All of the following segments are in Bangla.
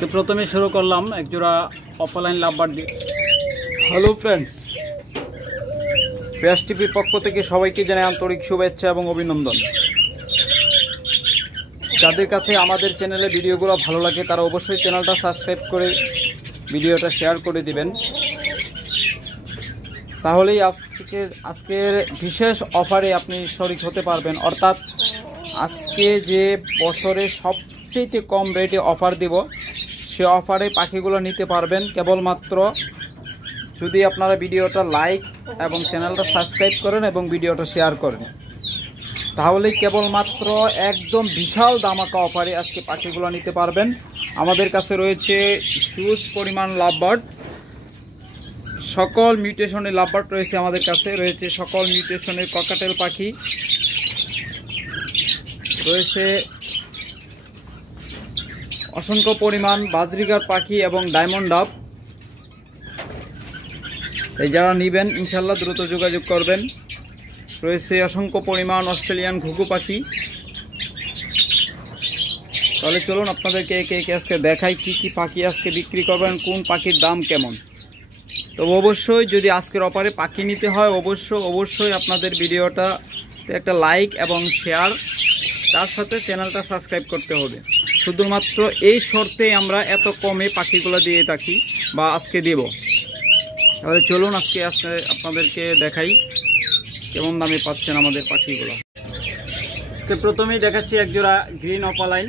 আজকে প্রথমে শুরু করলাম একজোড়া অফলাইন লাভবার্ড দিয়ে। হ্যালো ফ্রেন্ডস, পেয়াস টিভির পক্ষ থেকে সবাইকে জানাই আন্তরিক শুভেচ্ছা এবং অভিনন্দন। যাদের কাছে আমাদের চ্যানেলে ভিডিওগুলো ভালো লাগে তারা অবশ্যই চ্যানেলটা সাবস্ক্রাইব করে ভিডিওটা শেয়ার করে দিবেন, তাহলেই আজকের বিশেষ অফারে আপনি শরিক হতে পারবেন। অর্থাৎ আজকে যে বছরে সবচেয়ে কম রেটে অফার দিব, সে অফারে পাখিগুলো নিতে পারবেন কেবলমাত্র যদি আপনারা ভিডিওটা লাইক এবং চ্যানেলটা সাবস্ক্রাইব করেন এবং ভিডিওটা শেয়ার করেন, তাহলেই কেবলমাত্র একদম বিশাল দামাকা অফারে আজকে পাখিগুলো নিতে পারবেন। আমাদের কাছে রয়েছে হিউজ পরিমাণ লাভবার্ড, সকল মিউটেশনের লাভবার্ড রয়েছে আমাদের কাছে। রয়েছে সকল মিউটেশনের ককাটেল পাখি, রয়েছে অসংখ্য পরিমাণ বাজরিগার পাখি এবং ডায়মন্ড ডাব। এই যারা নেবেন ইনশাল্লাহ দ্রুত যোগাযোগ করবেন। রয়েছে অসংখ্য পরিমাণ অস্ট্রেলিয়ান ঘুঘু পাখি। তাহলে চলুন আপনাদেরকে একে একে আজকে দেখাই কি কি পাখি আজকে বিক্রি করবেন, কোন পাখির দাম কেমন। তো অবশ্যই যদি আজকের অফারে পাখি নিতে হয় অবশ্যই আপনাদের ভিডিওটা একটা লাইক এবং শেয়ার, তার সাথে চ্যানেলটা সাবস্ক্রাইব করতে হবে। শুধুমাত্র এই শর্তে আমরা এত কমে পাখিগুলো দিয়ে থাকি বা আজকে দেব। তাহলে চলুন আজকে আপনাদেরকে দেখাই কেমন দামে পাচ্ছেন আমাদের পাখিগুলো। আজকে প্রথমেই দেখাচ্ছি একজোড়া গ্রিন অপালাইন।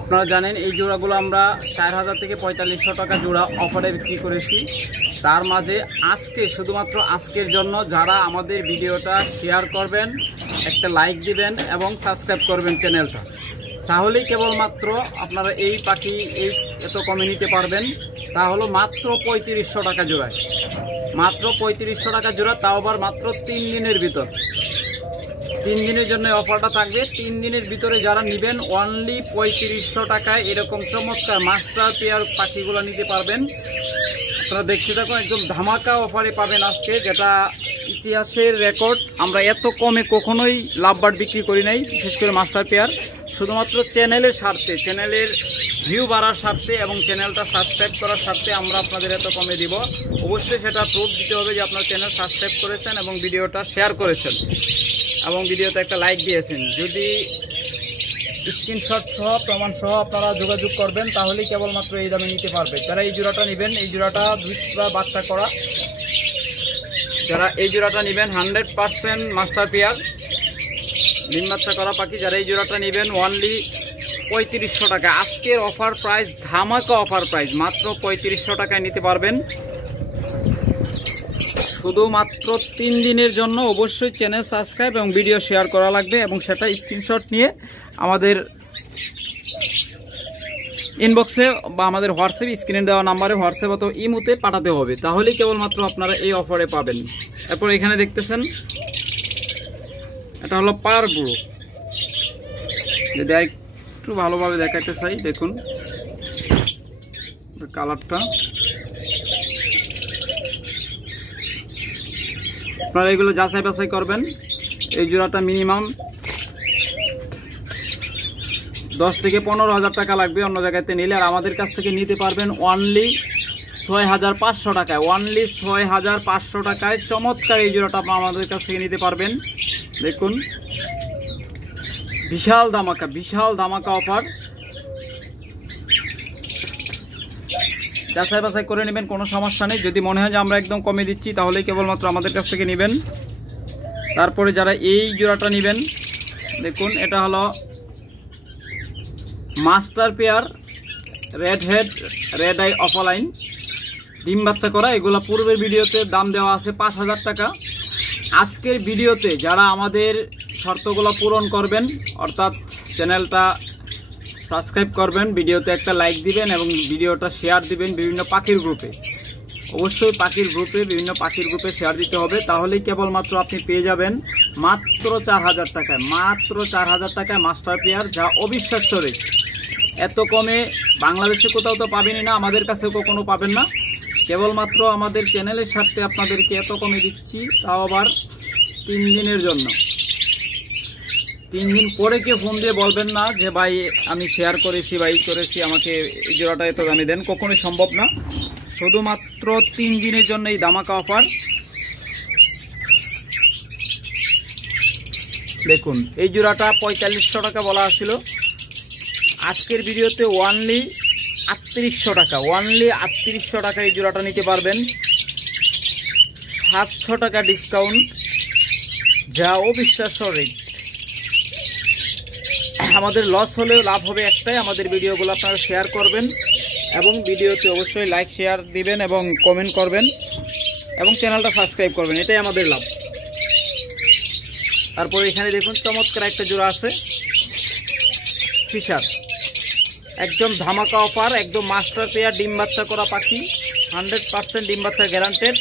আপনারা জানেন এই জোড়াগুলো আমরা 4000 থেকে 4500 টাকা জোড়া অফারে বিক্রি করেছি। তার মাঝে আজকে শুধুমাত্র আজকের জন্য যারা আমাদের ভিডিওটা শেয়ার করবেন, একটা লাইক দিবেন এবং সাবস্ক্রাইব করবেন চ্যানেলটা, তাহলেই কেবলমাত্র আপনারা এই পাখি এত কমে নিতে পারবেন। তা হলো মাত্র 3500 টাকা জোড়ায়, মাত্র 3500 টাকা জোড়া, তাও আবার মাত্র 3 দিনের ভিতর। 3 দিনের জন্য অফারটা থাকবে। 3 দিনের ভিতরে যারা নেবেন অনলি 3500 টাকায় এরকম চমৎকার মাস্টার পেয়ার পাখিগুলো নিতে পারবেন। আপনারা দেখতে থাকুন, একদম ধামাকা অফারে পাবেন আজকে, যেটা ইতিহাসের রেকর্ড। আমরা এত কমে কখনোই লাভবার্ড বিক্রি করি নাই, বিশেষ করে মাস্টার পেয়ার। শুধুমাত্র চ্যানেলের স্বার্থে, চ্যানেলের ভিউ বাড়ার স্বার্থে এবং চ্যানেলটা সাবস্ক্রাইব করার স্বার্থে আমরা আপনাদের এত কমে দিব। অবশ্যই সেটা প্রুফ দিতে হবে যে আপনার চ্যানেল সাবস্ক্রাইব করেছেন এবং ভিডিওটা শেয়ার করেছেন এবং ভিডিওতে একটা লাইক দিয়েছেন। যদি স্ক্রিনশট সহ প্রমাণ সহ আপনারা যোগাযোগ করবেন, তাহলেই কেবলমাত্র এই দামে নিতে পারবে। যারা এই জোড়াটা নেবেন, এই জোড়াটা 2টা বাচ্চা করা, যারা এই জোড়াটা নেবেন 100% মাস্টার পেয়ার ডিম বাচ্চা করা পাখি, যারা এই জোড়াটা নেবেন অনলি 3500 টাকা। আজকের অফার প্রাইস, ধামাকা অফার প্রাইস, মাত্র 3500 টাকায় নিতে পারবেন। শুধুমাত্র 3 দিনের জন্য অবশ্যই চ্যানেল সাবস্ক্রাইব এবং ভিডিও শেয়ার করা লাগবে এবং সেটা স্ক্রিনশট নিয়ে আমাদের ইনবক্সে বা আমাদের হোয়াটসঅ্যাপ স্ক্রিনে দেওয়া নাম্বারে হোয়াটসঅ্যাপ অথবা ইমোতে পাঠাতে হবে, তাহলেই কেবলমাত্র আপনারা এই অফারে পাবেন। এরপর এখানে দেখতেছেন এটা হলো পার ব্লু। যদি একটু ভালোভাবে দেখাতে চাই, দেখুন কালারটা। আপনারা এগুলো যাচাই বাছাই করবেন। এই জোড়াটা মিনিমাম 10 থেকে 15,000 টাকা লাগবে অন্য জায়গাতে নিলে, আর আমাদের কাছ থেকে নিতে পারবেন অনলি 6500 টাকায়। অনলি 6500 টাকায় চমৎকার এই জোড়াটা আমাদের কাছ থেকে নিতে পারবেন। দেখুন বিশাল ধামাকা অফার। যাচাই বাছাই করে নেবেন, কোনো সমস্যা নেই। যদি মনে হয় যে আমরা একদম কমে দিচ্ছি, তাহলে কেবলমাত্র আমাদের কাছ থেকে নেবেন। তারপরে যারা এই জোড়াটা নেবেন, দেখুন এটা হলো master pair red eye offline ডিম বাচ্চা করা। এগুলো পূর্বের ভিডিওতে দাম দেওয়া আছে 5000 টাকা। আজকের ভিডিওতে যারা আমাদের শর্তগুলো পূরণ করবেন, অর্থাৎ চ্যানেলটা সাবস্ক্রাইব করবেন, ভিডিওতে একটা লাইক দিবেন এবং ভিডিওটা শেয়ার দিবেন বিভিন্ন পাখির গ্রুপে। অবশ্যই বিভিন্ন পাখির গ্রুপে শেয়ার দিতে হবে, তাহলেই কেবলমাত্র আপনি পেয়ে যাবেন মাত্র 4000 টাকায়, মাত্র 4000 টাকায় মাস্টার পেয়ার, যা অবিশ্বাস্য রেট। এত কমে বাংলাদেশে কোথাও তো পাবেনই না, আমাদের কাছেও কখনো পাবেন না। কেবলমাত্র আমাদের চ্যানেলের সাথে আপনাদেরকে এত কমে দিচ্ছি, তাও আবার 3 দিনের জন্য। 3 দিন পরে কেউ ফোন দিয়ে বলবেন না যে ভাই আমি শেয়ার করেছি বা করেছি, আমাকে এই জোড়াটা এত দামে দেন, কখনোই সম্ভব না। শুধুমাত্র 3 দিনের জন্য এই ধামাকা অফার। দেখুন এই জোড়াটা 4500 টাকা বলা ছিল, আজকের ভিডিওতে অনলি 3800 টাকা, অনলি 3800 টাকা এই জোড়াটা নিতে পারবেন। 700 টাকা ডিসকাউন্ট, যা অবিশ্বাস্য রেট। আমাদের লস হলেও লাভ হবে একটাই, আমাদের ভিডিওগুলো আপনারা শেয়ার করবেন এবং ভিডিওতে অবশ্যই লাইক শেয়ার দিবেন এবং কমেন্ট করবেন এবং চ্যানেলটা সাবস্ক্রাইব করবেন, এটাই আমাদের লাভ। তারপরে এখানে দেখুন চমৎকার একটা জোড়া আছে ফিশার, একদম ধামাকা অফার, একদম মাস্টার পেয়ার ডিম বাচ্চা করা পাখি, 100% ডিম বাচ্চা গ্যারান্টেড।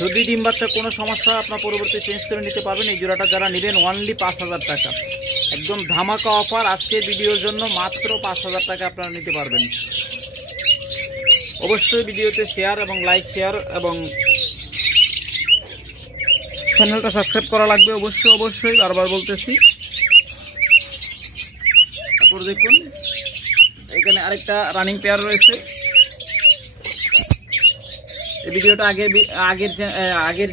যদি ডিম বাচ্চা কোনো সমস্যা আপনার পরবর্তী চেঞ্জ করে নিতে পারবেন। এই জোড়াটা যারা নেবেন অনলি 5000 টাকা, একদম ধামাকা অফার আজকের ভিডিওর জন্য, মাত্র 5000 টাকা আপনারা নিতে পারবেন। অবশ্যই ভিডিওতে শেয়ার এবং লাইক শেয়ার এবং চ্যানেলটা সাবস্ক্রাইব করা লাগবে অবশ্যই অবশ্যই, বারবার বলতেছি। তারপর দেখুন এখানে আরেকটা রানিং পেয়ার রয়েছে। এই ভিডিওটা আগের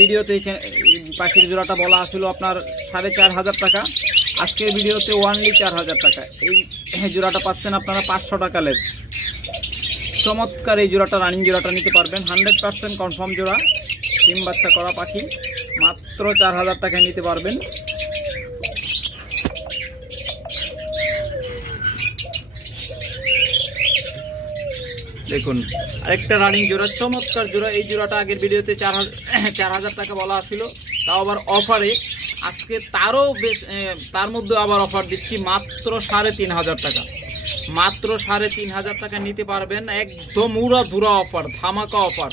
ভিডিওতে পাখির জোড়াটা বলা ছিল আপনার 4500 টাকা, আজকের ভিডিওতে অনলি 4000 টাকা। এই জোড়াটা পাচ্ছেন আপনারা 500 টাকা লেস। চমৎকার এই জোড়াটা, রানিং জোড়াটা নিতে পারবেন, 100% কনফার্ম জোড়া, ডিম বাচ্চা করা পাখি, মাত্র 4000 টাকায় নিতে পারবেন। দেখুন আরেকটা রানিং জোড়া, চমৎকার জোড়া। এই জোড়াটা আগের ভিডিওতে 4000 টাকা বলা ছিল, তাও আবার অফারে আজকে তার মধ্যে আবার অফার দিচ্ছি মাত্র 3500 টাকা, মাত্র 3500 টাকা নিতে পারবেন। একদম উড়া ধুরা অফার, ধামাকা অফার।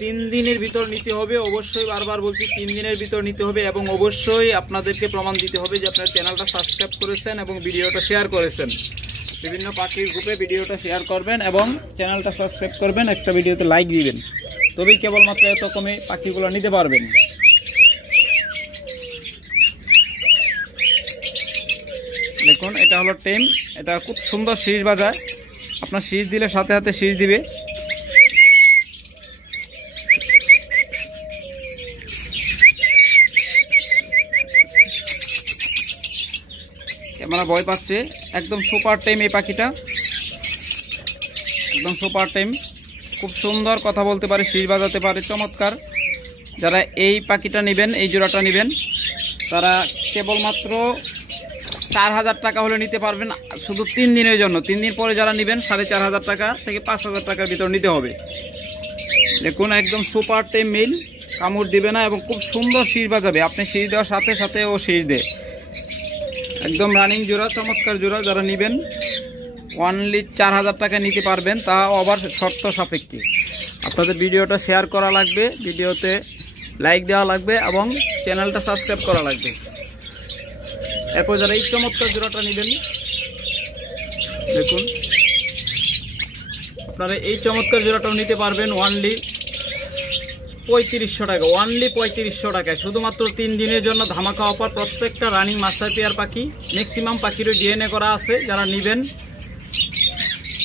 3 দিনের ভিতর নিতে হবে অবশ্যই, বারবার বলছি 3 দিনের ভিতর নিতে হবে এবং অবশ্যই আপনাদেরকে প্রমাণ দিতে হবে যে আপনার চ্যানেলটা সাবস্ক্রাইব করেছেন এবং ভিডিওটা শেয়ার করেছেন। বিভিন্ন পাখির গ্রুপে ভিডিওটা শেয়ার করবেন এবং চ্যানেলটা সাবস্ক্রাইব করবেন, একটা ভিডিওতে লাইক দিবেন, তবেই কেবলমাত্র এত কমে পাখিগুলো নিতে পারবেন। দেখুন এটা হলো টেম, এটা খুব সুন্দর শীষ বাজায়, আপনার শীষ দিলে সাথে সাথে শীষ দিবে। ক্যামেরা ভয় পাচ্ছে, একদম সুপার টেম এই পাখিটা, একদম সুপার টেম, খুব সুন্দর কথা বলতে পারে, শীষ বাজাতে পারে, চমৎকার। যারা এই পাখিটা নেবেন, এই জোড়াটা নেবেন, তারা কেবলমাত্র 4000 টাকা হলে নিতে পারবেন, শুধু 3 দিনের জন্য। 3 দিন পরে যারা নেবেন 4500 টাকা থেকে 5000 টাকার ভিতর নিতে হবে। দেখুন একদম সুপার টেম মিল, কামড় দিবে না এবং খুব সুন্দর শীষ বাজাবে, আপনি শীষ দেওয়ার সাথে সাথে ও শীষ দেয়। একদম রানিং জোড়া, চমৎকার জোড়া। যারা নেবেন অনলি 4000 টাকা নিতে পারবেন, তা আবার শর্ত সাপেক্ষে। আপনাদের ভিডিওটা শেয়ার করা লাগবে, ভিডিওতে লাইক দেওয়া লাগবে এবং চ্যানেলটা সাবস্ক্রাইব করা লাগবে। এরপর যারা এই চমৎকার জোড়াটা নেবেন, দেখুন আপনারা এই চমৎকার জোড়াটাও নিতে পারবেন অনলি 3500 টাকা, অনলি 3500 টাকায়, শুধুমাত্র 3 দিনের জন্য ধামাকা অফার। প্রত্যেকটা রানিং মাস্টার পেয়ার পাখি, ম্যাক্সিমাম পাখিরও ডিএনএ করা আছে। যারা নেবেন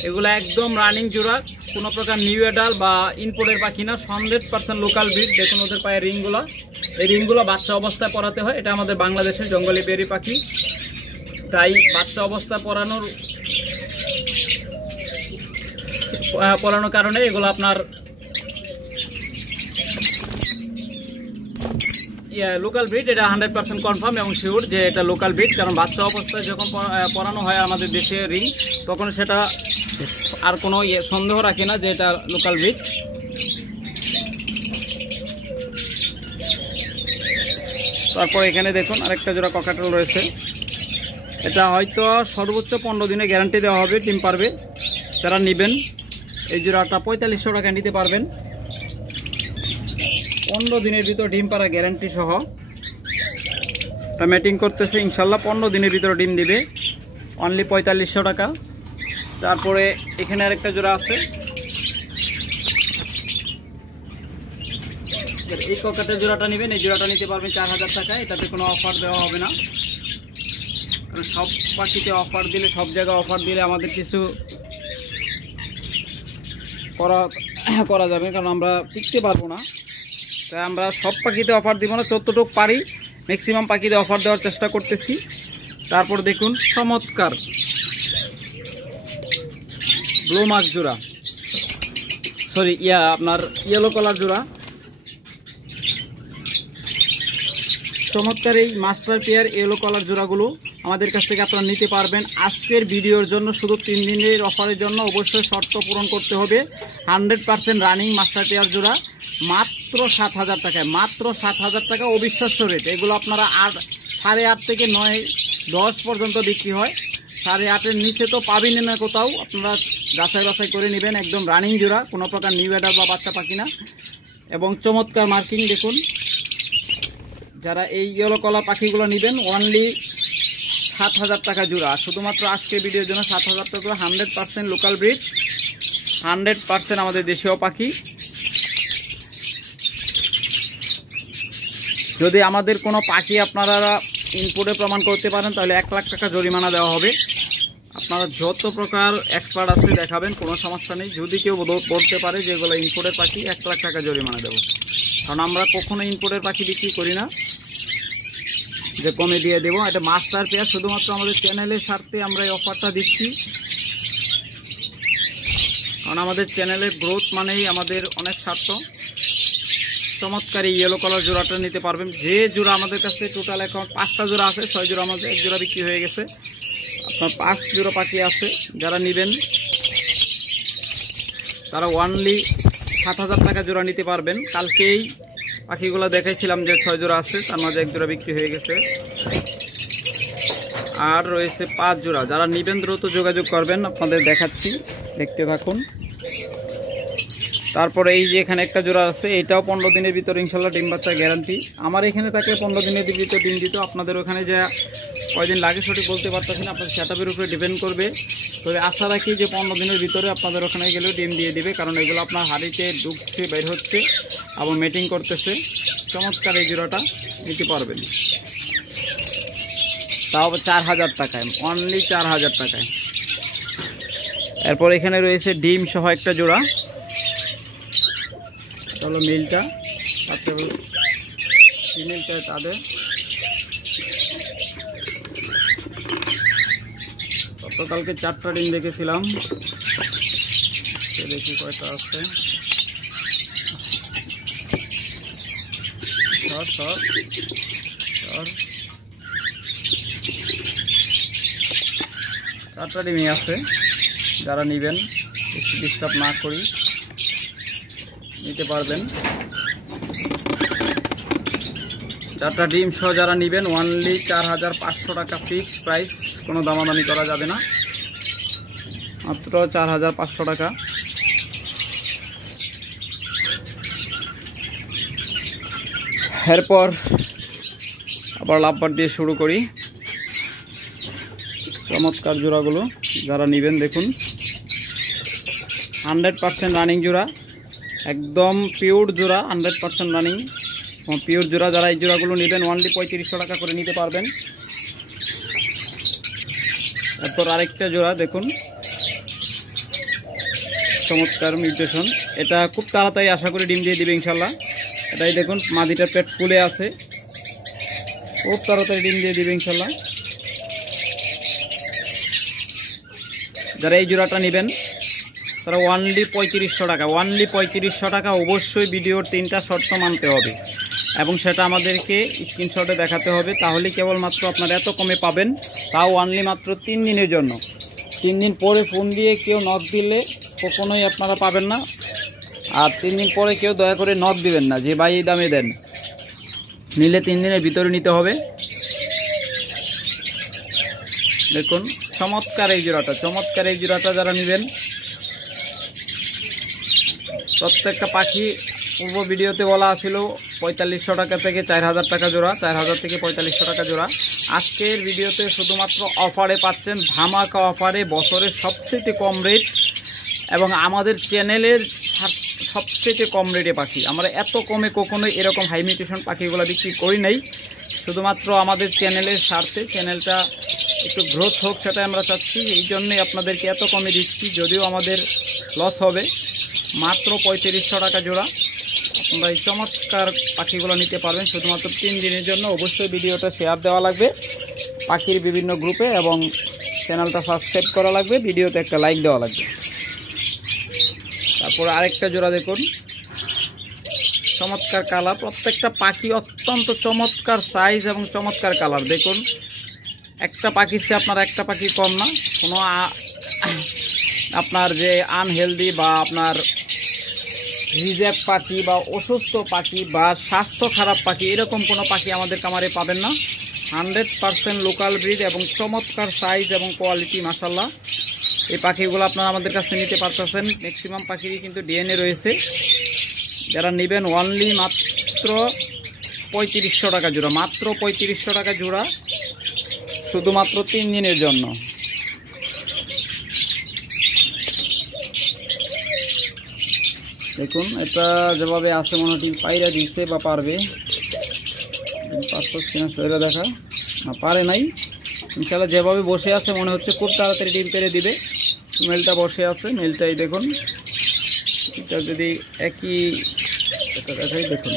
এগুলো একদম রানিং জোড়া, কোনো প্রকার নিউ এডাল বা ইনপোর্টের পাখি না, 100% লোকাল ব্রিড। দেখুন ওদের পায়ে রিংগুলো, এই রিংগুলো বাচ্চা অবস্থায় পরাতে হয়। এটা আমাদের বাংলাদেশের জঙ্গলি পেয়ারি পাখি, তাই বাচ্চা অবস্থায় পরানোর কারণে এগুলো আপনার লোকাল ব্রিড। এটা 100% কনফার্ম এবং শিওর যে এটা লোকাল ব্রিড, কারণ বাচ্চা অবস্থায় যখন পরানো হয় আমাদের দেশে রিং, তখন সেটা আর কোনো সন্দেহ রাখে না যে এটা লোকাল ব্রিড। তারপর এখানে দেখুন আরেকটা জোড়া ককাটেল রয়েছে, এটা হয়তো সর্বোচ্চ 15 দিনে গ্যারান্টি দেওয়া হবে, ডিম পারবে। যারা নেবেন এই জোড়াটা 4500 টাকায় নিতে পারবেন, 15 দিনের ভিতর ডিম পাড়া গ্যারান্টি সহ। এটা ম্যাটিং করতেছে, ইনশাল্লাহ 15 দিনের ভিতর ডিম দিবে, অনলি 4500 টাকা। তারপরে এখানে আরেকটা জোড়া আছে, এই ককাটের জোড়াটা নেবেন, এই জোড়াটা নিতে পারবেন 4000 টাকা। এটাতে কোনো অফার দেওয়া হবে না, কারণ সব পাখিতে অফার দিলে, সব জায়গায় অফার দিলে আমাদের কিছু করা যাবে, কারণ আমরা টিকতে পারবো না। তাই আমরা সব পাখিতে অফার দিব না, যতটুকু পারি ম্যাক্সিমাম পাখিতে অফার দেওয়ার চেষ্টা করতেছি। তারপর দেখুন চমৎকার ব্লু মার্ক জোড়া, সরি আপনার ইয়েলো কালার জোড়া। চমৎকার এই মাস্টার পেয়ার ইয়েলো কালার জোড়াগুলো আমাদের কাছ থেকে আপনারা নিতে পারবেন। আজকের ভিডিওর জন্য শুধু 3 দিনের অফারের জন্য অবশ্যই শর্ত পূরণ করতে হবে। 100% রানিং মাস্টার পেয়ার জোড়া মাত্র 7000 টাকায়, মাত্র 7000 টাকা, অবিশ্বাস্য রেট। এগুলো আপনারা 8.5 থেকে 9-10 পর্যন্ত বিক্রি হয়, 8.5-এর নিচে তো পাবেন না কোথাও। আপনারা যাচাই বাছাই করে নেবেন, একদম রানিং জোড়া, কোনো প্রকার নিউ অ্যাডার বা বাচ্চা পাখি না। এবং চমৎকার মার্কিং দেখুন। যারা এই ইয়েলো কালার পাখিগুলো নেবেন অনলি 7000 টাকা জোড়া, শুধুমাত্র আজকের ভিডিওর জন্য 7000 টাকা। 100% লোকাল ব্রিড, 100% আমাদের দেশীয় পাখি। যদি আমাদের কোনো পাখি আপনারা ইনপুটে প্রমাণ করতে পারেন তাহলে 1 লাখ টাকা জরিমানা দেওয়া হবে। আপনারা যত প্রকার এক্সপার্ট আছে দেখাবেন, কোনো সমস্যা নেই। যদি কেউ বলতে পারে যে এগুলো ইনপুটের পাখি, 1 লাখ টাকা জরিমানা দেবো, কারণ আমরা কখনো ইনপুটের পাখি বিক্রি করি না যে কমে দিয়ে দেবো। এটা মাস্টার পেয়ার, শুধুমাত্র আমাদের চ্যানেলের স্বার্থে আমরা এই অফারটা দিচ্ছি, কারণ আমাদের চ্যানেলের গ্রোথ মানেই আমাদের অনেক স্বার্থ। চমৎকার এই ইয়েলো কালার জোড়াটা নিতে পারবেন। যে জোড়া আমাদের কাছে টোটাল এখন 5টা জোড়া আছে, 6 জোড়া আমাদের 1 জোড়া বিক্রি হয়ে গেছে। আপনার 5 জোড়া পাখি আছে, যারা নেবেন তারা অনলি 7000 টাকা জোড়া নিতে পারবেন। কালকেই পাখিগুলো দেখাইছিলাম যে 6 জোড়া আছে, তার মাঝে 1 জোড়া বিক্রি হয়ে গেছে, আর রয়েছে 5 জোড়া। যারা নেবেন দ্রুত যোগাযোগ করবেন, আপনাদের দেখাচ্ছি, দেখতে থাকুন। তারপরে এই যে এখানে একটা জোড়া আছে, এটাও 15 দিনের ভিতরে ইনশাল্লাহ ডিম বাচ্চা গ্যারান্টি। আমার এখানে থাকলে 15 দিনের ভিতরে ডিম দিত, আপনাদের ওখানে যা কয়দিন লাগে সঠিক বলতে পারতেছি না, আপনার সেটআপের উপরে ডিপেন্ড করবে। তবে আশা রাখি যে 15 দিনের ভিতরে আপনাদের ওখানে গেলেও ডিম দিয়ে দিবে, কারণ এগুলো আপনার হাড়িতে ঢুকছে, বের হচ্ছে এবং মিটিং করতেছে। চমৎকার এই জোড়াটা নিতে পারবেন, তাও 4000 টাকায়, অনলি 4000 টাকায়। এরপর এখানে রয়েছে ডিম সহ একটা জোড়া, চলো মিলটা, তারপরে ফিমেলটা তাদের গতকালকে 4টা ডিম দেখেছিলাম, দেখি কয়টা আছে। চারটা ডিমই আছে, যারা নেবেন একটু ডিস্টার্ব না করি নিতে পারবেন। 4টা ডিম সহ যারা নেবেন অনলি 4500 টাকা ফিক্সড প্রাইস, কোনো দামাদামি করা যাবে না, মাত্র 4500 টাকা। এরপর আবার লাভবার দিয়ে শুরু করি। চমৎকার জোড়াগুলো যারা নেবেন দেখুন, 100% রানিং জোড়া, একদম পিওর জোড়া, 100% রানিং পিওর জোড়া। যারা এই জোড়াগুলো নেবেন অনলি 3500 টাকা করে নিতে পারবেন। এরপর আরেকটা জোড়া দেখুন, চমৎকার মিউটেশন, এটা খুব তাড়াতাড়ি আশা করি ডিম দিয়ে দিবে ইনশাল্লাহ। এটাই দেখুন মাদিটা পেট ফুলে আছে, খুব তাড়াতাড়ি ডিম দিয়ে দিবে ইনশাল্লাহ। যারা এই জোড়াটা নেবেন তারা অনলি 3500 টাকা, অনলি 3500 টাকা। অবশ্যই ভিডিওর 3টা শর্ত মানতে হবে এবং সেটা আমাদেরকে স্ক্রিনশটে দেখাতে হবে, তাহলে কেবলমাত্র আপনারা এত কমে পাবেন, তাও অনলি মাত্র 3 দিনের জন্য। 3 দিন পরে ফোন দিয়ে কেউ নক দিলে কখনোই আপনারা পাবেন না, আর 3 দিন পরে কেউ দয়া করে নক দিবেন না যে ভাই এই দামে দেন, নিলে 3 দিনের ভিতরে নিতে হবে। দেখুন চমৎকার এই জোড়াটা, চমৎকার এই জোড়াটা যারা নেবেন, প্রত্যেকটা পাখি পূর্ব ভিডিওতে বলা ছিল 4500 টাকা থেকে 4000 টাকা জোড়া, 4000 থেকে 4500 টাকা জোড়া। আজকের ভিডিওতে শুধুমাত্র অফারে পাচ্ছেন, ধামাকা অফারে, বছরের সবচেয়ে কম রেট এবং আমাদের চ্যানেলের সবচেয়ে কম রেটে পাখি। আমরা এত কমে কখনোই এরকম হাই মিউটেশন পাখিগুলো বিক্রি করি নাই। শুধুমাত্র আমাদের চ্যানেলের স্বার্থে, চ্যানেলটা একটু গ্রোথ হোক সেটা আমরা চাচ্ছি, এই জন্যই আপনাদেরকে এত কমে দিচ্ছি। যদিও আমাদের লস হবে, মাত্র 3500 টাকা জোড়া আপনারা এই চমৎকার পাখিগুলো নিতে পারবেন শুধুমাত্র 3 দিনের জন্য। অবশ্যই ভিডিওটা শেয়ার দেওয়া লাগবে পাখির বিভিন্ন গ্রুপে এবং চ্যানেলটা সাবস্ক্রাইব করা লাগবে, ভিডিওতে একটা লাইক দেওয়া লাগবে। তারপর আরেকটা জোড়া দেখুন, চমৎকার কালার, প্রত্যেকটা পাখি অত্যন্ত চমৎকার সাইজ এবং চমৎকার কালার। দেখুন একটা পাখির চেয়ে আপনার একটা পাখি কম না। কোনো আপনার যে আনহেলদি বা আপনার রিজেক্ট পাখি বা অসুস্থ পাখি বা স্বাস্থ্য খারাপ পাখি এরকম কোনো পাখি আমাদের খামারে পাবেন না। 100% লোকাল ব্রিড এবং চমৎকার সাইজ এবং কোয়ালিটি মাশাআল্লাহ। এই পাখিগুলো আপনারা আমাদের কাছে নিতে পারতেছেন। ম্যাক্সিমাম পাখিরই কিন্তু ডিএনএ রয়েছে। যারা নেবেন অনলি মাত্র 3500 টাকা জোড়া, মাত্র 3500 টাকা জোড়া শুধুমাত্র 3 দিনের জন্য। দেখুন এটা যেভাবে আছে মনে হয় পায়রা দিচ্ছে বা পারবে, সেটা দেখা না পারে নাই। ইনশাআল্লাহ যেভাবে বসে আছে মনে হচ্ছে খুব তাড়াতাড়ি ডিম পেড়ে দিবে। মেলটা বসে আছে, মেলটাই দেখুন, এটা যদি একই দেখাই দেখুন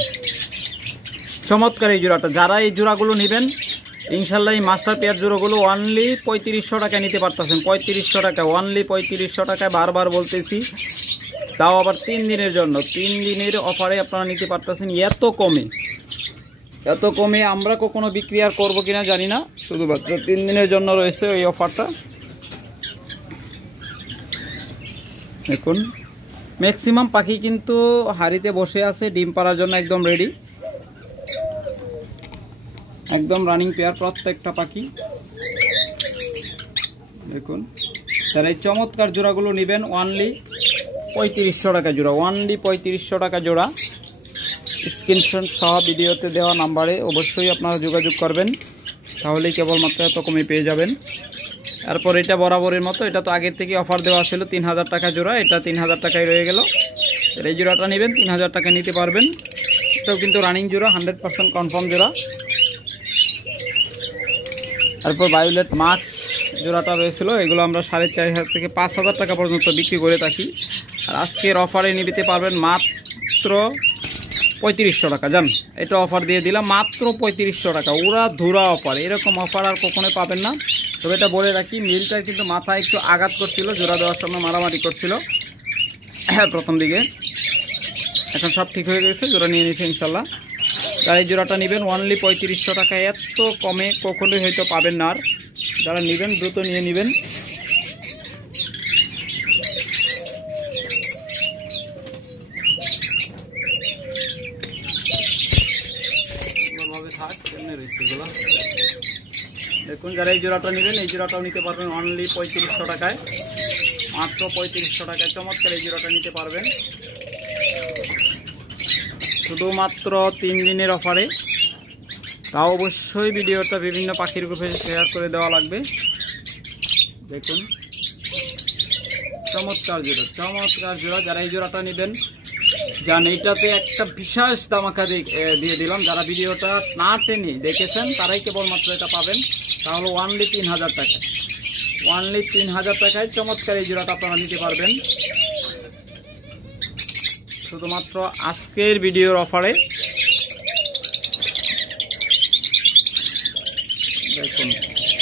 চমৎকার এই জোড়াটা। যারা এই জোড়াগুলো নেবেন ইনশাআল্লাহ এই মাস্টার পেয়ার জোড়াগুলো অনলি 3500 টাকায় নিতে পারতেছেন। 3500 টাকা, অনলি 3500 টাকায়, বারবার বলতেছি, তাও আবার 3 দিনের জন্য। 3 দিনের অফারে আপনারা নিতে পারতেছেন এত কমে আমরা কখনো বিক্রি আর করবো কিনা জানি না, শুধুমাত্র 3 দিনের জন্য রয়েছে এই অফারটা। দেখুন ম্যাক্সিমাম পাখি কিন্তু হাড়িতে বসে আছে, ডিম পাড়ার জন্য একদম রেডি, একদম রানিং পেয়ার প্রত্যেকটা পাখি। দেখুন যারা এই চমৎকার জোড়াগুলো নেবেন অনলি 3500 টাকা জোড়া, অনলি 3500 টাকা জোড়া। স্ক্রিনশট সহ ভিডিওতে দেওয়া নাম্বারে অবশ্যই আপনারা যোগাযোগ করবেন, তাহলেই কেবলমাত্র এত কমে পেয়ে যাবেন। তারপর এটা বরাবরের মতো, এটা তো আগের থেকে অফার দেওয়া ছিল 3000 টাকা জোড়া, এটা 3000 টাকায় রয়ে গেল। এই জোড়াটা নেবেন 3000 টাকা নিতে পারবেন। এটাও কিন্তু রানিং জোড়া, 100% কনফার্ম জোড়া। তারপর ভায়োলেট মাস্ক জোড়াটা রয়েছিল, এগুলো আমরা 4500 থেকে 5000 টাকা পর্যন্ত বিক্রি করে থাকি। আর আজকের অফারে নিতে পারবেন মাত্র 3500 টাকা। জান এটা অফার দিয়ে দিলাম মাত্র 3500 টাকা, ওরা ধুরা অফার। এরকম অফার আর কখনোই পাবেন না। তবে এটা বলে রাখি, মিলটার কিন্তু মাথায় একটু আঘাত করছিল, জোড়া দেওয়ার সময় মারামারি করছিল প্রথম দিকে, এখন সব ঠিক হয়ে গেছে, জোড়া নিয়ে নিয়েছে ইনশাল্লাহ। যারা এই জোড়াটা নেবেন অনলি 3500 টাকা, এত কমে কখনোই হয়তো পাবেন না। আর যারা নেবেন দ্রুত নিয়ে নেবেন। দেখুন যারা এই জোড়াটা নেবেন এই জোড়াটাও নিতে পারবেন অনলি 3500 টাকায়, মাত্র 3500 টাকায় চমৎকার এই জোড়াটা নিতে পারবেন শুধুমাত্র 3 দিনের অফারে। তাও অবশ্যই ভিডিওটা বিভিন্ন পাখির গ্রুপে শেয়ার করে দেওয়া লাগবে। দেখুন চমৎকার জোড়া, যারা এই জোড়াটা নেবেন জান এইটাতে একটা বিশেষ দামাকা দিয়ে দিলাম। যারা ভিডিওটা না টেনে দেখেছেন তারাই কেবলমাত্র এটা পাবেন, তাহলে অনলি 3000 টাকায়, অনলি 3000 টাকায় চমৎকার এই জোড়াটা আপনারা নিতে পারবেন শুধুমাত্র আজকের ভিডিওর অফারে। দেখুন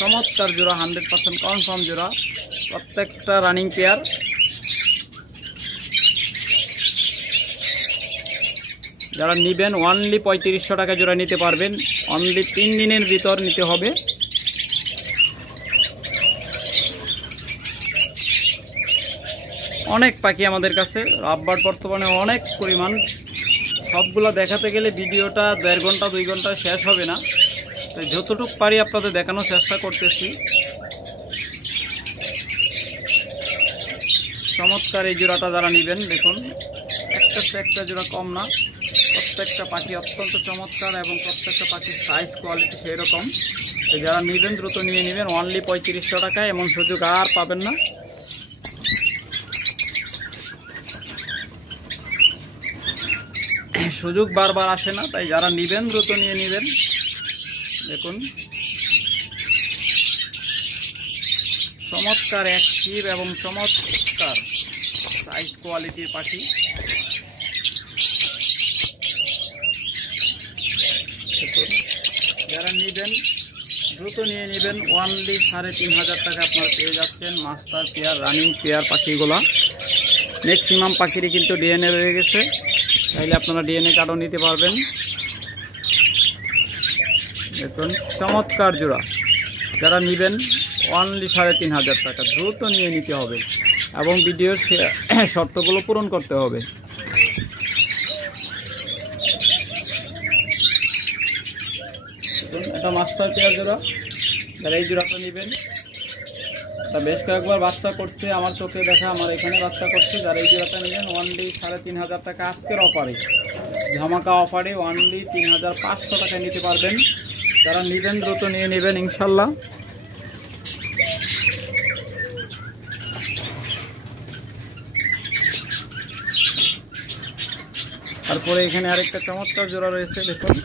চমৎকার জোড়া, 100% কনফার্ম জোড়া, প্রত্যেকটা রানিং পেয়ার। যারা নেবেন অনলি 3500 টাকা জোড়া নিতে পারবেন, অনলি 3 দিনের ভিতর নিতে হবে। অনেক পাখি আমাদের কাছে, রাব্বার বর্তমানে অনেক পরিমাণ, সবগুলো দেখাতে গেলে ভিডিওটা 1.5 ঘন্টা 2 ঘন্টা শেষ হবে না, তাই যতটুকু পারি আপনাদের দেখানোর চেষ্টা করতেছি। চমৎকার এই জোড়াটা যারা নেবেন দেখুন একটা জোড়া কম না, প্রত্যেকটা পাখি অত্যন্ত চমৎকার এবং প্রত্যেকটা পাখির সাইজ কোয়ালিটি সেই রকম। যারা নেবেন দ্রুত নিয়ে নেবেন অনলি 3500 টাকায়, এমন সুযোগ আর পাবেন না। সুযোগ বারবার আসে না, তাই যারা নেবেন দ্রুত নিয়ে নেবেন। দেখুন চমৎকার অ্যাক্টিভ এবং চমৎকার সাইজ কোয়ালিটির পাখি। যারা নেবেন দ্রুত নিয়ে নেবেন। অনলি ৩,৫০০ টাকা আপনারা পেয়ে যাচ্ছেন মাস্টার পেয়ার রানিং পেয়ার পাখিগুলা। ম্যাক্সিমাম পাখিরই কিন্তু ডিএনএ রয়ে গেছে, তাইলে আপনারা ডিএনএ কার্ডও নিতে পারবেন। দেখুন চমৎকার জোড়া, যারা নেবেন অনলি ৩,৫০০ টাকা, দ্রুত নিয়ে নিতে হবে এবং ভিডিওর শর্তগুলো পূরণ করতে হবে। এটা মাস্টার পেয়ার জোড়া, যারা এই জোড়াটা নেবেন, তা বেশ কয়েকবার বাচ্চা করছে, আমার চোখে দেখা, আমার এখানে বাচ্চা করছে। যারা এই জোড়াটা নেবেন অনলি ৩,৫০০ টাকা আজকের অফারে, ধামাকা অফারে অনলি ৩,৫০০ টাকায় নিতে পারবেন। যারা নেবেন দ্রুত নিয়ে নেবেন ইনশাল্লাহ। তারপরে এখানে আরেকটা চমৎকার জোড়া রয়েছে, দেখুন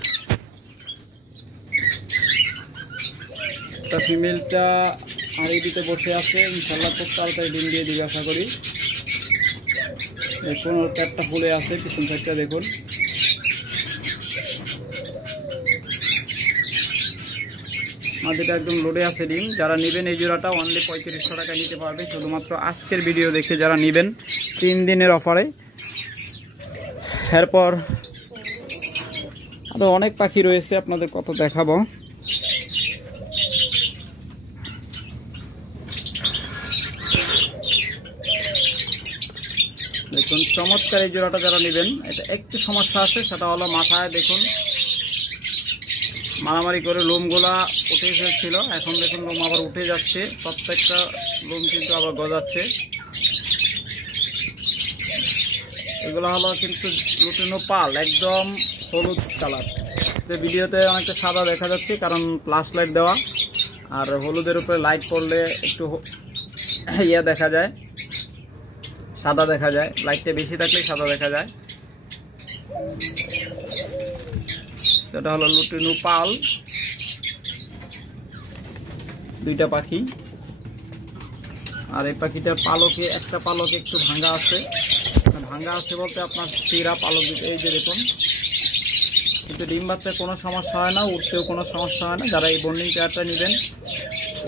ফিমেলটা আড়াইটিতে বসে আছে, ইনশাল্লাহ খুব তাড়াতাড়ি ডিম দিয়ে দিবে আশা করি। দেখুন ওর প্যাটটা ফুলে আছে, পিছন সাইডটা দেখুন। আমাদেরটা একদম লোডে আছে ডিম। যারা নেবেন এই জোড়াটা অনলি ৩৫০০ টাকায় নিতে পারবে, শুধুমাত্র আজকের ভিডিও দেখে যারা নেবেন 3 দিনের অফারে। এরপর আরও অনেক পাখি রয়েছে, আপনাদের কত দেখাবো। দেখুন চমৎকার এই জোড়াটা যারা নেবেন, এটা একটু সমস্যা আছে, সেটা হলো মাথায় দেখুন মারামারি করে লোমগুলা উঠে এসেছিল, এখন দেখুন লোম আবার উঠে যাচ্ছে, প্রত্যেকটা লোম কিন্তু আবার গজাচ্ছে। এগুলো হলো কিন্তু লুটিনো পাল, একদম হলুদ কালার। ভিডিওতে অনেকটা সাদা দেখা যাচ্ছে কারণ ফ্ল্যাশ লাইট দেওয়া, আর হলুদের উপরে লাইট পড়লে একটু ইয়া দেখা যায়, সাদা দেখা যায়, লাইটটা বেশি থাকলে সাদা দেখা যায়। এটা হলো লুটিনো পাল, দুইটা পাখি। আর এই পাখিটার পালকে, একটা পালকে একটু ভাঙা আছে, ভাঙা আছে বলতে আপনার চিরা পালক দিতে, এই যে দেখুন। কিন্তু ডিম বাচ্চার কোনো সমস্যা হয় না, উঠতেও কোনো সমস্যা হয় না। যারা এই বন্ডিং পেয়ারটা নেবেন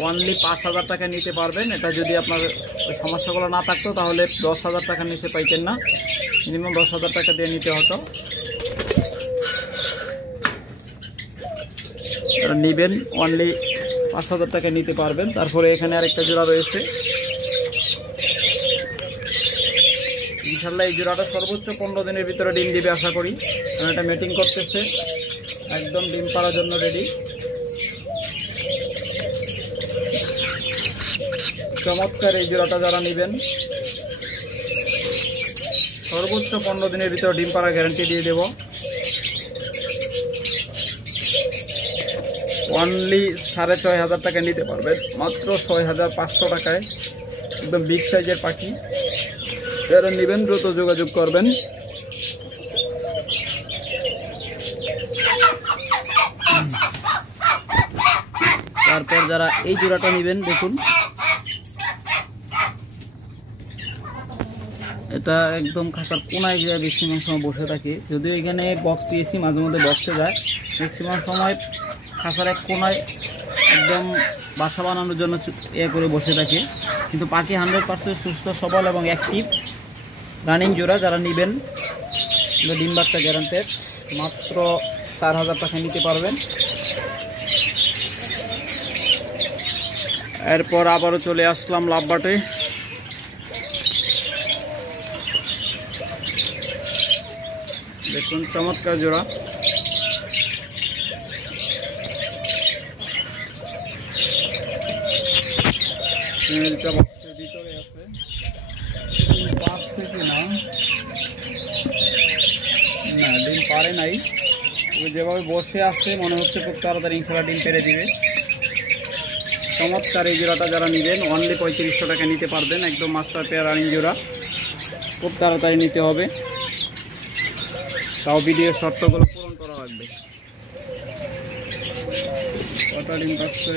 অনলি ৫,০০০ টাকা নিতে পারবেন। এটা যদি আপনার সমস্যাগুলো না থাকতো তাহলে ১০,০০০ টাকার নিচে পাইতেন না, মিনিমাম ১০,০০০ টাকা দিয়ে নিতে হতো। যারা নেবেন অনলি ৫,০০০ টাকা নিতে পারবেন। তারপরে এখানে আরেকটা জোড়া রয়েছে, ইনশাল্লাহ এই জোড়াটা সর্বোচ্চ ১৫ দিনের ভিতরে ডিম দিবে আশা করি, কারণ এটা মিটিং করতেছে, একদম ডিম পাড়ার জন্য রেডি। চমৎকার এই জোড়াটা যারা নেবেন সর্বোচ্চ ১৫ দিনের ভিতরে ডিম পাড়ার গ্যারান্টি দিয়ে দেব। অনলি ৬,৫০০ টাকা নিতে পারবেন, মাত্র ৬,৫০০ টাকায়, একদম বিগ সাইজের পাখি। যারা নেবেন দ্রুত যোগাযোগ করবেন। তারপর যারা এই জোড়াটা নেবেন, দেখুন এটা একদম খাঁচার কোনায় গিয়ে ম্যাক্সিমাম সময় বসে থাকে, যদিও এখানে বক্স দিয়েছি, মাঝে মধ্যে বক্সে যায়, ম্যাক্সিমাম সময় খাঁচার এক কোনায় একদম বাসা বানানোর জন্য করে বসে থাকে। কিন্তু পাখি 100% সুস্থ সবল এবং অ্যাক্টিভ রানিং জোড়া। যারা নেবেন ডিম বাচ্চা গ্যারান্টেড, মাত্র ৪,০০০ টাকা নিতে পারবেন। এরপর আবারও চলে আসলাম লাভবাটে। দেখুন চমৎকার জোড়া, ফিমেলটা বক্সের ভিতরে আছে, ডিম পারছে কিনা না, ডিম পারে নাই, যেভাবে বসে আসছে মনে হচ্ছে খুব তাড়াতাড়ি ইনশাল্লাহ ডিম পেরে দিবে। চমৎকার এই জোড়াটা যারা নেবেন অনলি ৩৫০০ টাকা নিতে পারবেন, একদম মাস্টার পেয়ার রানিং জোড়া, খুব তাড়াতাড়ি নিতে হবে। তাও ভিডিওর শর্তগুলো পূরণ করা লাগবে। কটা ডিম পাচ্ছে?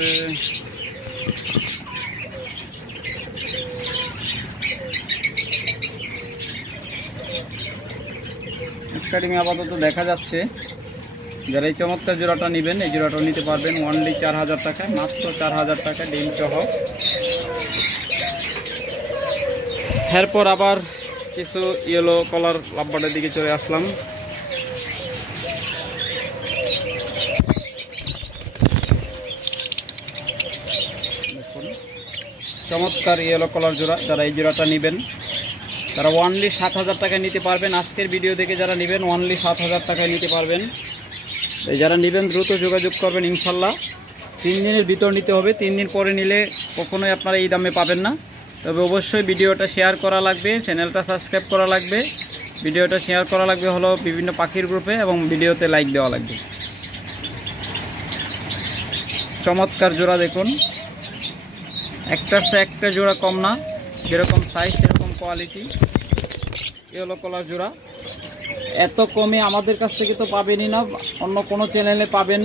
একটা ডিমে আপাতত দেখা যাচ্ছে। যারা এই চমৎকার জোড়াটা নেবেন এই জোড়াটা নিতে পারবেন অনলি 4000 টাকায়, মাত্র 4000 টাকা ডিম সহ। এরপর আবার কিছু ইয়েলো কালার লাভবার্ডের দিকে চলে আসলাম। দেখুন চমৎকার ইয়েলো কালার জোড়া। যারা এই জোড়াটা নেবেন তারা অনলি 7000 টাকায় নিতে পারবেন। আজকের ভিডিও দেখে যারা নেবেন অনলি 7000 টাকায় নিতে পারবেন। যারা নেবেন দ্রুত যোগাযোগ করবেন ইনশাল্লাহ। 3 দিনের ভিতর নিতে হবে, 3 দিন পরে নিলে কখনোই আপনারা এই দামে পাবেন না। তবে অবশ্যই ভিডিওটা শেয়ার করা লাগবে, চ্যানেলটা সাবস্ক্রাইব করা লাগবে, ভিডিওটা শেয়ার করা লাগবে হলো বিভিন্ন পাখির গ্রুপে, এবং ভিডিওতে লাইক দেওয়া লাগবে। চমৎকার জোড়া দেখুন, একটার চেয়ে একটা জোড়া কম না, যেরকম সাইজ সেরকম কোয়ালিটি। ইয়েলো কালার জোড়া এত কমে আমাদের কাছ থেকে তো পাবেনই না, অন্য কোনো চ্যানেলে পাবেন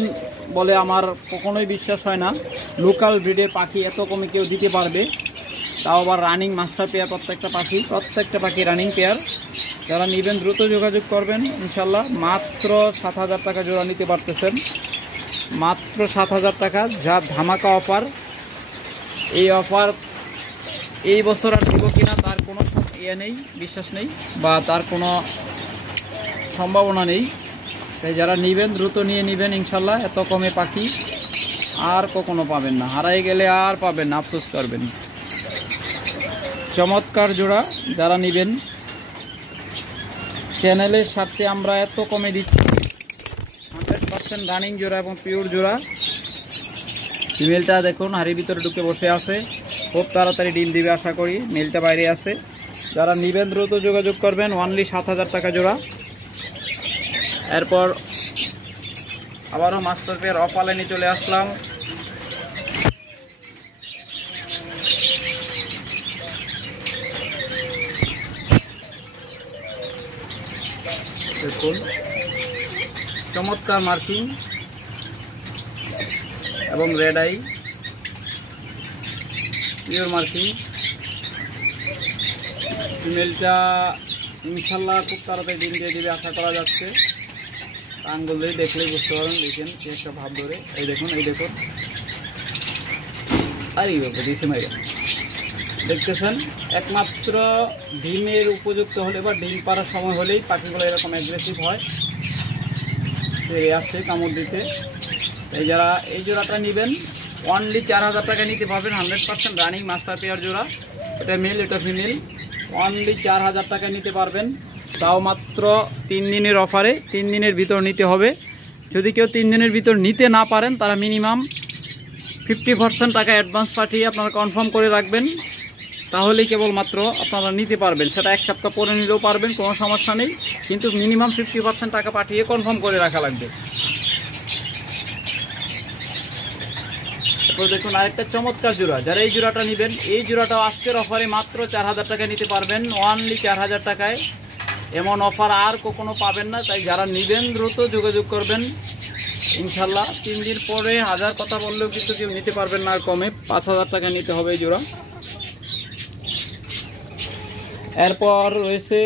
বলে আমার কখনোই বিশ্বাস হয় না। লোকাল ব্রিডের পাখি এত কমে কেউ দিতে পারবে, তাও আবার রানিং মাস্টার পেয়ার। প্রত্যেকটা পাখি রানিং পেয়ার। যারা নেবেন দ্রুত যোগাযোগ করবেন ইনশাল্লাহ। মাত্র 7000 টাকা জোড়া নিতে পারতেছেন, মাত্র 7000 টাকা, যা ধামাকা অফার। এই অফার এই বছর আর দিব কিনা তার কোনো নেই, বিশ্বাস নেই, বা তার কোনো সম্ভাবনা নেই। তাই যারা নেবেন দ্রুত নিয়ে নেবেন ইনশাল্লাহ। এত কমে পাখি আর কখনো পাবেন না, হারাই গেলে আর পাবেন না, আফসোস করবেন। চমৎকার জোড়া যারা নেবেন, চ্যানেলের সাথে আমরা এত কমে দিচ্ছি। 100% রানিং জোড়া এবং পিওর জোড়া। ফিমেলটা দেখুন হাড়ির ভিতরে ঢুকে বসে আছে, খুব তাড়াতাড়ি ডিম দিবে আশা করি। মেলটা বাইরে আছে। যারা নেবেন দ্রুত যোগাযোগ করবেন, অনলি 7000 টাকা জোড়া। এরপর আবারও মাস্টার পেয়ার অপালাইনে চলে আসলাম। দেখুন চমৎকার মার্কিং এবং রেড আই, পিওর মার্কিং। ফিমেলটা ইনশাল্লাহ খুব তাড়াতাড়ি ডিম দিয়ে দিবে আশা করা যাচ্ছে। আঙ্গুল দিয়ে দেখলেই বুঝতে পারবেন। দেখেন কি একটা ভাব ধরে, এই দেখুন, এই দেখুন, আরে দিছে মাইরা দেখতেছেন। একমাত্র ডিমের উপযুক্ত হলে বা ডিম পাড়ার সময় হলেই পাখিগুলো এরকম অ্যাগ্রেসিভ হয়, আসছে কামড় দিতে। এই যারা এই জোড়াটা নেবেন অনলি 4000 টাকা নিতে পারবেন। 100% রানিং মাস্টার পেয়ার জোড়া। এটা মেল, এটা ফিমেল। অনলি 4000 টাকা নিতে পারবেন, তাও মাত্র 3 দিনের অফারে। 3 দিনের ভিতর নিতে হবে। যদি কেউ 3 দিনের ভিতর নিতে না পারেন তারা মিনিমাম 50% টাকা অ্যাডভান্স পাঠিয়ে আপনারা কনফার্ম করে রাখবেন, তাহলেই কেবলমাত্র আপনারা নিতে পারবেন। সেটা 1 সপ্তাহ পরে নিলেও পারবেন, কোনো সমস্যা নেই, কিন্তু মিনিমাম 50% টাকা পাঠিয়ে কনফার্ম করে রাখা লাগবে। তারপর দেখুন আরেকটা চমৎকার জোড়া। যারা এই জোড়াটা নেবেন, এই জোড়াটাও আজকের অফারে মাত্র 4000 টাকা নিতে পারবেন, অনলি 4000 টাকায়। এমন অফার আর কখনো পাবেন না। তাই যারা নেবেন দ্রুত যোগাযোগ করবেন ইনশাল্লাহ। 3 দিন পরে 1000 কথা বললেও কিন্তু কেউ নিতে পারবেন না আর কমে। 5000 টাকা নিতে হবে এই জোড়া। এরপর রয়েছে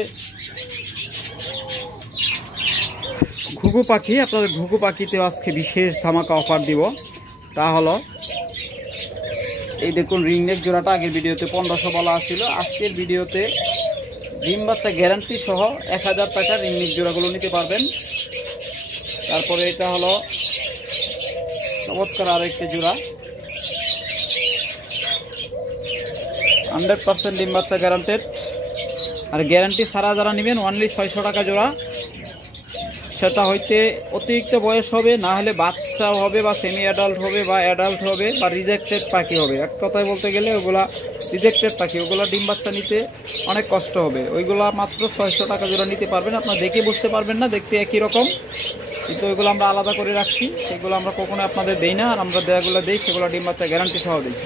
ঘুঘু পাখি। আপনাদের ঘুঘু পাখিতেও আজকে বিশেষ ধামাকা অফার দিব। তা হলো এই দেখুন রিংনেক জোড়াটা আগের ভিডিওতে 1500 বলা ছিল। আজকের ভিডিওতে ডিম বাচ্চা গ্যারান্টি সহ 1000 টাকা রিংনেক জোড়াগুলো নিতে পারবেন। তারপরে এটা হলো চমৎকার আরেকটি জোড়া, 100% ডিম বাচ্চা গ্যারান্টেড। আর গ্যারান্টি ছাড়া যারা নেবেন অনলি 600 টাকা জোড়া। সেটা হইতে অতিরিক্ত বয়স হবে, না হলে বাচ্চাও হবে, বা সেমি অ্যাডাল্ট হবে, বা অ্যাডাল্ট হবে, বা রিজেক্টেড পাখি হবে। এক কথায় বলতে গেলে ওগুলা রিজেক্টেড পাখি, ওগুলো ডিম বাচ্চা নিতে অনেক কষ্ট হবে। ওইগুলা মাত্র 600 টাকা জোড়া নিতে পারবেন। আপনার দেখে বুঝতে পারবেন না, দেখতে একই রকম, কিন্তু ওইগুলো আমরা আলাদা করে রাখছি। সেগুলো আমরা কখনো আপনাদের দেই না। আর আমরা দেয়াগুলো দিই সেগুলো ডিম বাচ্চা গ্যারান্টি সহ দিই।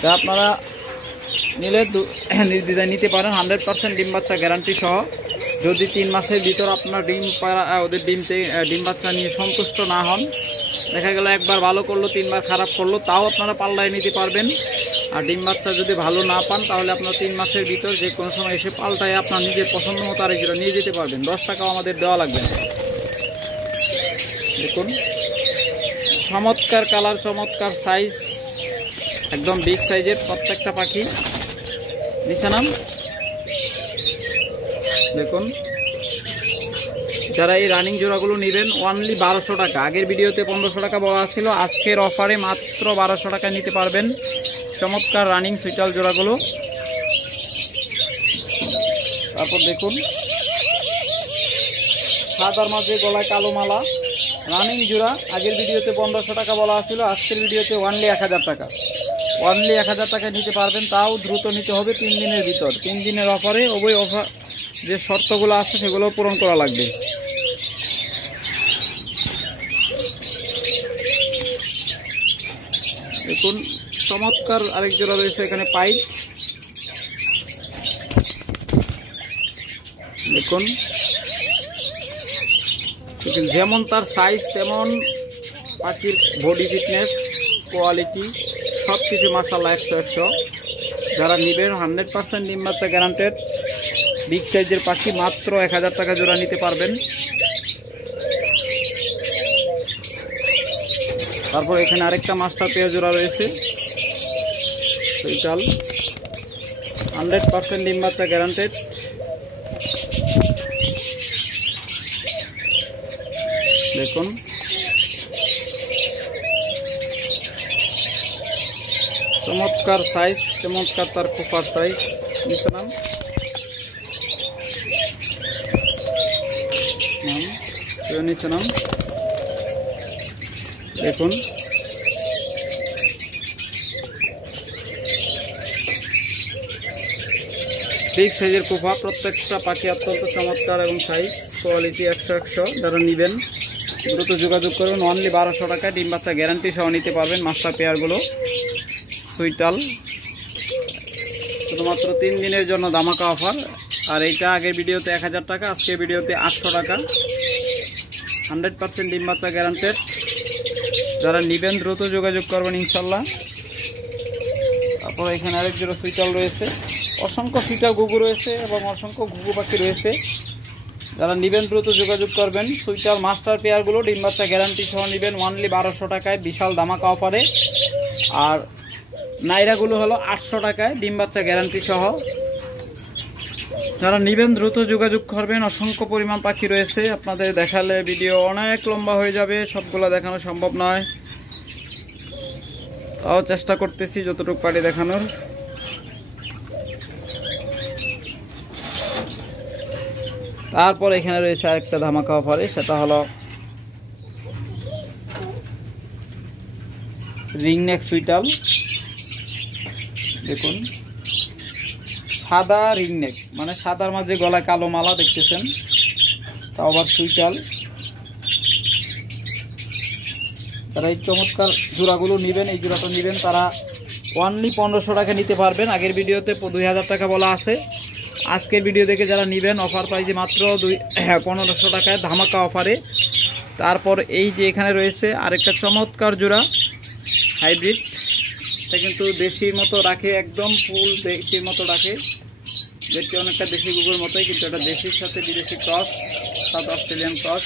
তা আপনারা নিলে নির্দ্বিধায় নিতে পারেন, 100% ডিম বাচ্চা গ্যারান্টি সহ। যদি 3 মাসের ভিতর আপনার ওদের ডিম বাচ্চা নিয়ে সন্তুষ্ট না হন, দেখা গেল একবার ভালো করলো 3 বার খারাপ করলো, তাও আপনারা পাল্লায় নিতে পারবেন। আর ডিম বাচ্চা যদি ভালো না পান তাহলে আপনার 3 মাসের ভিতর যে কোনো সময় এসে পাল্টায় আপনার নিজের পছন্দ মতো আরেক জোড়া নিয়ে যেতে পারবেন। 10 টাকাও আমাদের দেওয়া লাগবে না। দেখুন চমৎকার কালার, চমৎকার সাইজ, একদম বিগ সাইজের প্রত্যেকটা পাখি। নিচে নাম দেখুন, যারা এই রানিং জোড়াগুলো নেবেন অনলি 1200 টাকা। আগের ভিডিওতে 1500 টাকা বলা ছিল, আজকের অফারে মাত্র 1200 টাকা নিতে পারবেন চমৎকার রানিং সুইটাল জোড়াগুলো। তারপর দেখুন সাদার মাঝে গলায় কালো মালা রানিং জোড়া, আগের ভিডিওতে 1500 টাকা বলা ছিল, আজকের ভিডিওতে অনলি 1000 টাকা। অনলি 1000 টাকায় নিতে পারবেন, তাও দ্রুত নিতে হবে 3 দিনের ভিতর। 3 দিনের অফারে ওই অফার যে শর্তগুলো আছে সেগুলো পূরণ করা লাগবে। দেখুন চমৎকার আরেক জোড়া রয়েছে এখানে পাইপ। দেখুন যেমন তার সাইজ তেমন পাখির বডি ফিটনেস, কোয়ালিটি সব কিছু মাশাআল্লাহ 100-100। যারা নেবেন 100% ডিম বাচ্চা গ্যারান্টেড বিগ সাইজের পাখি মাত্র 1000 টাকা জোড়া নিতে পারবেন। তারপর এখানে আরেকটা মাস্টার পেয়ার জোড়া রয়েছে সুইটাল, 100% ডিম বাচ্চা গ্যারান্টেড। দেখুন চমৎকার সাইজ, চমৎকার তার খোপার সাইজ। নিচে নাম নিচে নাম দেখুন বিগ সাইজের খোপা, প্রত্যেকটা পাখি অত্যন্ত চমৎকার এবং সাইজ কোয়ালিটি 100-100। যারা নেবেন দ্রুত যোগাযোগ করবেন। অনলি 1200 টাকায় ডিম বাচ্চা গ্যারান্টি সহ নিতে পারবেন মাস্টার পেয়ারগুলো সুইটাল, শুধুমাত্র 3 দিনের জন্য ধামাকা অফার। আর এইটা আগের ভিডিওতে 1000 টাকা, আজকের ভিডিওতে 800 টাকা, 100% ডিম বাচ্চা গ্যারান্টেড। যারা নেবেন দ্রুত যোগাযোগ করবেন ইনশাল্লাহ। তারপর এখানে আরেক জোড়া সুইটাল রয়েছে, অসংখ্য সুইটাল ঘুঘু রয়েছে এবং অসংখ্য ঘুঘু পাখি রয়েছে। যারা নেবেন দ্রুত যোগাযোগ করবেন। সুইটাল মাস্টার পেয়ারগুলো ডিম বাচ্চা গ্যারান্টি সহ নেবেন অনলি 1200 টাকায় বিশাল ধামাকা অফারে। আর নাইরাগুলো হলো 800 টাকায় ডিম বাচ্চা গ্যারান্টি সহ। যারা নেবেন দ্রুত যোগাযোগ করবেন। অসংখ্য পরিমাণ পাখি রয়েছে, আপনাদের দেখালে ভিডিও অনেক লম্বা হয়ে যাবে, সবগুলো দেখানো সম্ভব নয়, তাও চেষ্টা করতেছি যতটুকু পারি দেখানোর। তারপর এখানে রয়েছে আরেকটা ধামাকা অফারে, সেটা হলো রিং নেক সুইটাল। দেখুন সাদা রিং নেক, মানে সাদার মাঝে গলায় কালো মালা দেখতেছেন, তাও আবার সুইটাল। তারা এই চমৎকার জোড়াগুলো নেবেন, এই জোড়াটা নেবেন তারা অনলি 1500 টাকা নিতে পারবেন। আগের ভিডিওতে 2000 টাকা বলা আছে, আজকের ভিডিও দেখে যারা নেবেন অফার প্রাইসে মাত্র 1500 টাকায় ধামাকা অফারে। তারপর এই যে এখানে রয়েছে আরেকটা চমৎকার জোড়া হাইব্রিড, এটা কিন্তু দেশির মতো রাখে, একদম ফুল দেশির মতো রাখে, দেখতে অনেকটা দেশি গুগোর মতোই, কিন্তু এটা দেশির সাথে বিদেশি cross, south Australian cross,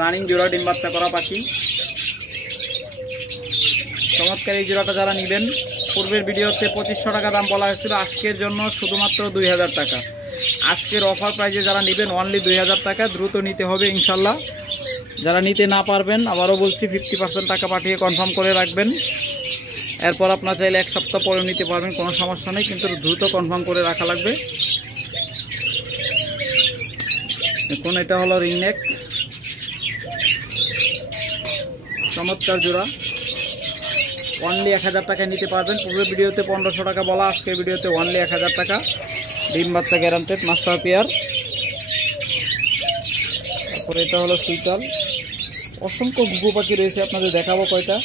running জোড়া ডিম বাচ্চা করা পাখি। চমৎকার এই জোড়াটা যারা নেবেন, পূর্বের ভিডিওতে 2500 টাকা দাম বলা হয়েছিল, আজকের জন্য শুধুমাত্র 2000 টাকা। আজকের অফার প্রাইসে যারা নেবেন অনলি 2000 টাকা, দ্রুত নিতে হবে ইনশাল্লাহ। যারা নিতে না পারবেন আবারও বলছি 50% টাকা পাঠিয়ে কনফার্ম করে রাখবেন। এরপর আপনার চাইলে 1 সপ্তাহ পরেও নিতে পারবেন, কোনো সমস্যা নেই, কিন্তু দ্রুত কনফার্ম করে রাখা লাগবে। দেখুন এটা হলো রিং নেক, চমৎকার জোড়া, অনলি 1000 টাকায় নিতে পারবেন। পূর্বের ভিডিওতে 1500 টাকা বলা, আজকের ভিডিওতে অনলি 1000 টাকা, ডিম বাচ্চা গ্যারান্টেড মাস্টার পেয়ার। তারপরে এটা হলো সুইটাল, অসংখ্য ঘুঘু পাখি রয়েছে, আপনাদের দেখাবো কয়টা,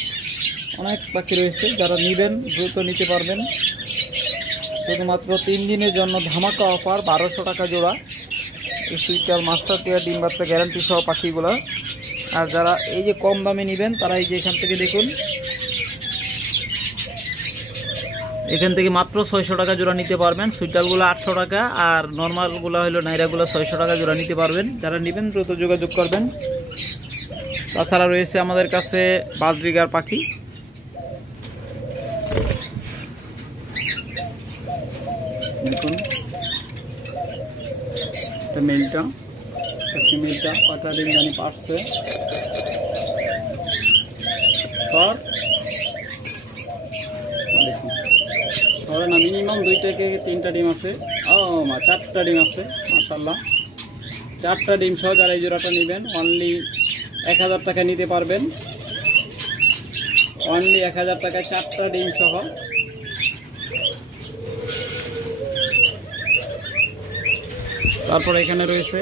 অনেক পাখি রয়েছে। যারা নেবেন দ্রুত নিতে পারবেন, শুধুমাত্র 3 দিনের জন্য ধামাকা অফার, 1200 টাকা জোড়া। সুইটাল মাস্টার পেয়ার ডিম বাচ্চা গ্যারান্টি সহ পাখিগুলো। আর যারা এই যে কম দামে নেবেন তারা এই যে এখান থেকে দেখুন, এখান থেকে মাত্র 600 টাকা জোড়া নিতে পারবেন। সুইটালগুলো 800 টাকা আর নর্মালগুলো হলো নাইরাগুলো 600 টাকা জোড়া নিতে পারবেন। যারা নেবেন দ্রুত যোগাযোগ করবেন। তাছাড়া রয়েছে আমাদের কাছে বাজরিগার পাখি, দেখুন মেলটা ফিমেলটা পাতা ডিম জানি পারছে দেখুন ধরে না মিনিমাম 2 থেকে 3টা ডিম আছে। ও মা 4টা ডিম আছে মাশাআল্লাহ। 4টা ডিম সহ যারা এই জোড়াটা নেবেন অনলি 1000 টাকা নিতে পারবেন। অনলি 1000 টাকায় 4টা ডিম সহ। তারপর এখানে রয়েছে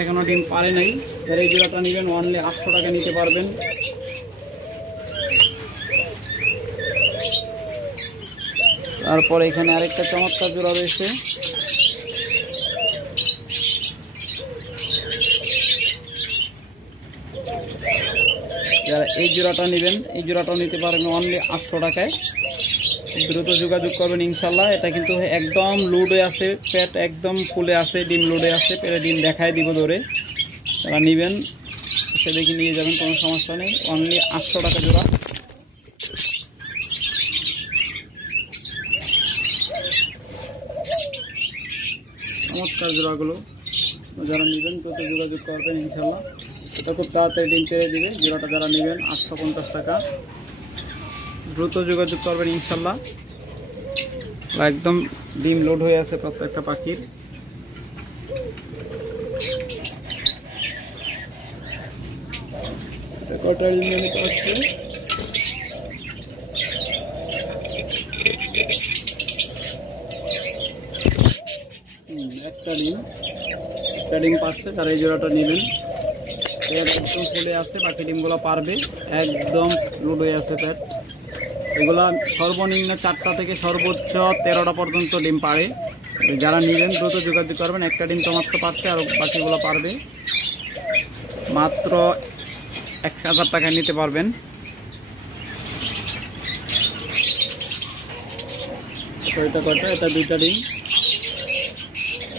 এখনো ডিম পারে নাই, যারা এই জোড়াটা নেবেন অনলি 800 টাকা নিতে পারবেন। তারপর এখানে আরেকটা চমৎকার জোড়া রয়েছে, যারা এই জোড়াটা নেবেন এই জোড়াটাও নিতে পারবেন অনলি 800 টাকায়। দ্রুত যোগাযোগ করবেন ইনশাল্লাহ। এটা কিন্তু একদম লোডে আছে, পেট একদম ফুলে আছে, ডিম লোডে আছে, পেটে ডিম দেখায় দিব ধরে। যারা নেবেন সে দেখে নিয়ে যাবেন, কোনো সমস্যা নেই। অনলি 800 টাকা জোড়া। চমৎকার জোড়াগুলো, যারা নেবেন দ্রুত যোগাযোগ করবেন ইনশাল্লাহ। এটা খুব তাড়াতাড়ি ডিম পেয়ে দিবে। জোড়াটা যারা নেবেন 850 টাকা। দ্রুত যোগাযোগ করবেন ইনশাল্লাহ। একদম ডিম লোড হয়ে আছে প্রত্যেকটা পাখির। কটা ডিম নিতে পারছে, একটা ডিম পাচ্ছে। তারা এই জোড়াটা নেবেন। একদম ফুলে আছে, বাকি ডিমগুলো পারবে, একদম লোড হয়ে আছে পেট। এগুলা সর্বনিম্ন 4টা থেকে সর্বোচ্চ 13টা পর্যন্ত ডিম পারে। যারা নেবেন দ্রুত যোগাযোগ করবেন। একটা ডিম তো মাত্র পাচ্ছে, আর বাকিগুলো পারবে। মাত্র 1000 টাকায় নিতে পারবেন। এটা কয়টা? এটা 2টা ডিম।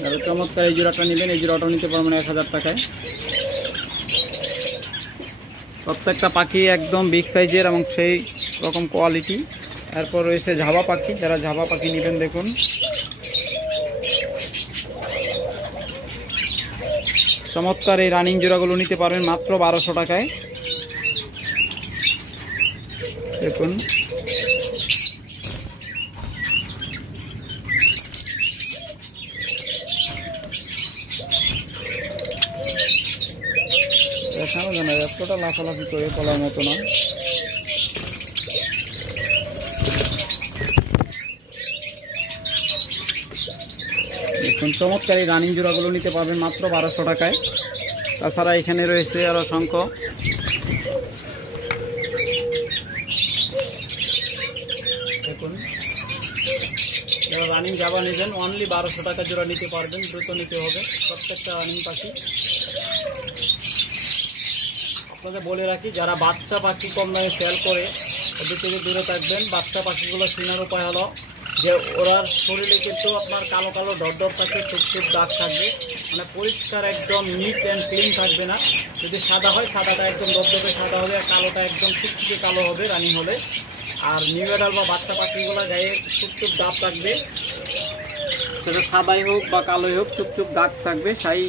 যারা চমৎকার এই জোড়াটা নেবেন এই জোড়াটাও নিতে পারবেন 1000 টাকায়। প্রত্যেকটা পাখি একদম বিগ সাইজের এবং সেই রকম কোয়ালিটি। এরপর রয়েছে ঝাবা পাখি, যারা ঝাবা পাখি নেবেন দেখুন চমৎকার এই রানিং জোড়াগুলো নিতে পারবেন মাত্র 1200 টাকায়। দেখুন দেখানো যায় না, এতটা লাফালাফি করে বলার মতো না। দেখুন চমৎকার এই রানিং জোড়াগুলো নিতে পারবেন মাত্র 1200 টাকায়। তাছাড়া এখানে রয়েছে আরো অসংখ্য। দেখুন যারা রানিং জাবা নেবেন অনলি 1200 টাকা জোড়া নিতে পারবেন। দ্রুত নিতে হবে প্রত্যেকটা রানিং পাখি। আপনাদের বলে রাখি, যারা বাচ্চা পাখি কম দামে সেল করে ওদের থেকে দূরে থাকবেন। বাচ্চা পাখিগুলো চেনার উপায় হলো যে ওরার শরীরে কিন্তু আপনার কালো কালো ডট থাকবে, টুকটুক দাগ থাকবে, মানে পরিষ্কার একদম নিট অ্যান্ড ক্লিন থাকবে না। যদি সাদা হয় সাদাটা একদম দপদপে সাদা হবে, আর কালোটা একদম টুকটুকে কালো হবে রানিং হলে। আর নিউ অ্যাডাল বা বাচ্চা পাখিগুলো গায়ে টুকটুক দাগ থাকবে, সেটা সাদাই হোক বা কালোই হোক টুকটুক দাগ থাকবে। সাই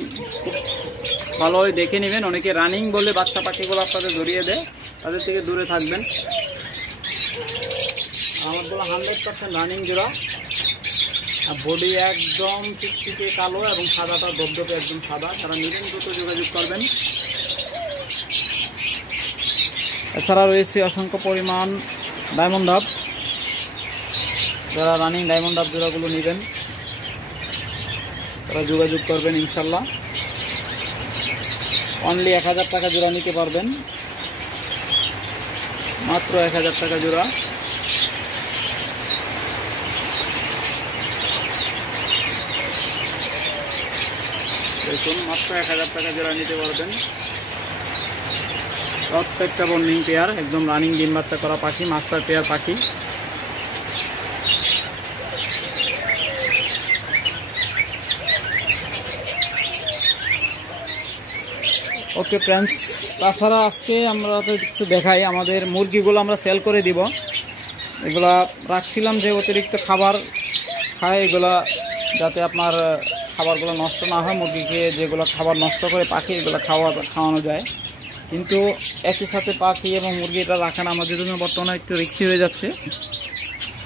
ভালোভাবে দেখে নেবেন। অনেকে রানিং বলে বাচ্চা পাখিগুলো আপনাদের ধরিয়ে দেয়, তাদের থেকে দূরে থাকবেন। আমারগুলো 100% রানিং জোড়া, আর বডি একদম চিকচিকে কালো এবং সাদাটা দপদপে একদম সাদা। যারা নেবেন দ্রুত যোগাযোগ করবেন। এছাড়া রয়েছে অসংখ্য পরিমাণ ডায়মন্ড ডাব। যারা রানিং ডায়মন্ড ডাব জোড়াগুলো নেবেন তারা যোগাযোগ করবেন ইনশাল্লাহ। অনলি 1000 টাকা জোড়া নিতে পারবেন, মাত্র 1000 টাকা জোড়া। দেখুন মাত্র 1000 টাকা জোড়া নিতে পারবেন। প্রত্যেকটা বন্ডিং পেয়ার, একদম রানিং ডিম বাচ্চা করা পাখি, মাস্টার পেয়ার পাখি। ওকে ফ্রেন্ডস, তাছাড়া আজকে আমরা তো কিছু দেখাই, আমাদের মুরগিগুলো আমরা সেল করে দিব। এগুলা রাখছিলাম যে অতিরিক্ত খাবার খায়, এগুলা যাতে আপনার খাবারগুলো নষ্ট না হয়, মুরগিকে যেগুলো খাবার নষ্ট করে পাখি এগুলো খাওয়ানো যায়। কিন্তু একই সাথে পাখি এবং মুরগিটা রাখানো আমাদের জন্য বর্তমানে একটু রিস্কি হয়ে যাচ্ছে,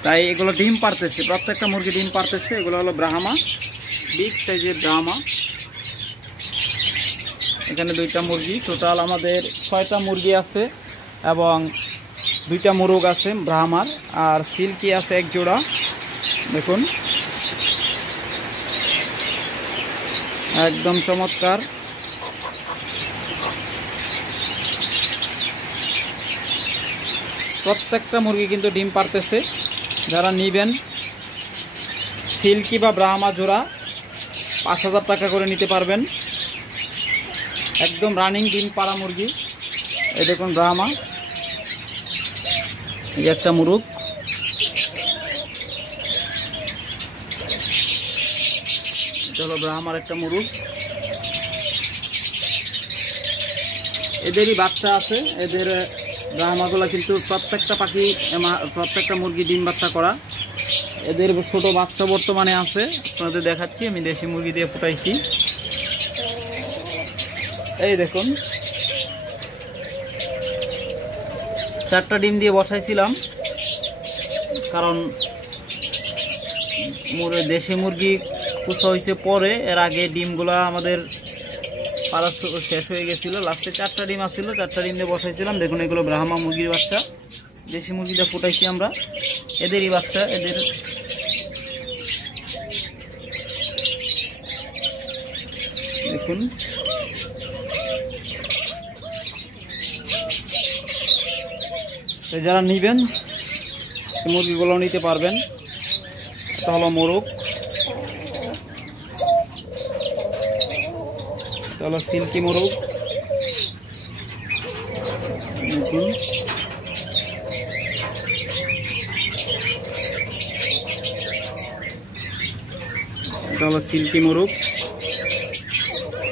তাই এগুলো ডিম পারতেছে, প্রত্যেকটা মুরগি ডিম পারতেছে। এগুলো হলো ব্রাহ্মা, বিগ সাইজের ব্রাহ্মা। এখানে 2টা মুরগি, টোটাল আমাদের 6টা মুরগি আছে এবং 2টা মোরগ আছে ব্রাহ্মার, আর সিল্কি আছে 1 জোড়া। দেখুন একদম চমৎকার। প্রত্যেকটা মুরগি কিন্তু ডিম পারতেছে। যারা নেবেন সিল্কি বা ব্রাহ্মা জোড়া 5000 টাকা করে নিতে পারবেন। একদম রানিং ডিম পাড়া মুরগি। এই দেখুন ব্রাহ্মা, এই একটা মুরগ। এটা হলো ব্রাহ্মার একটা মুরগ। এদেরই বাচ্চা আছে, এদের ব্রাহ্মাগুলো কিন্তু প্রত্যেকটা পাখি, প্রত্যেকটা মুরগি ডিম বাচ্চা করা। এদের ছোট বাচ্চা বর্তমানে আছে, আপনাদের দেখাচ্ছি। আমি দেশি মুরগি দিয়ে ফুটাইছি। এই দেখুন 4টা ডিম দিয়ে বসাইছিলাম, কারণ দেশি মুরগি কুচা হয়েছে পরে, এর আগে ডিমগুলা আমাদের পাড়া শেষ হয়ে গেছিল। লাস্টে 4টা ডিম আসছিল, 4টা ডিম দিয়ে বসাইছিলাম। দেখুন এগুলো ব্রাহ্মা মুরগির বাচ্চা, দেশি মুরগিটা ফুটাইছি আমরা, এদেরই বাচ্চা। এদের দেখুন যারা নেবেন মুরগিগুলো নিতে পারবেন। এটা হলো মোরগ, এটা হলো সিল্কি মোরগ। দেখুন এটা হলো সিল্কি মোরগ,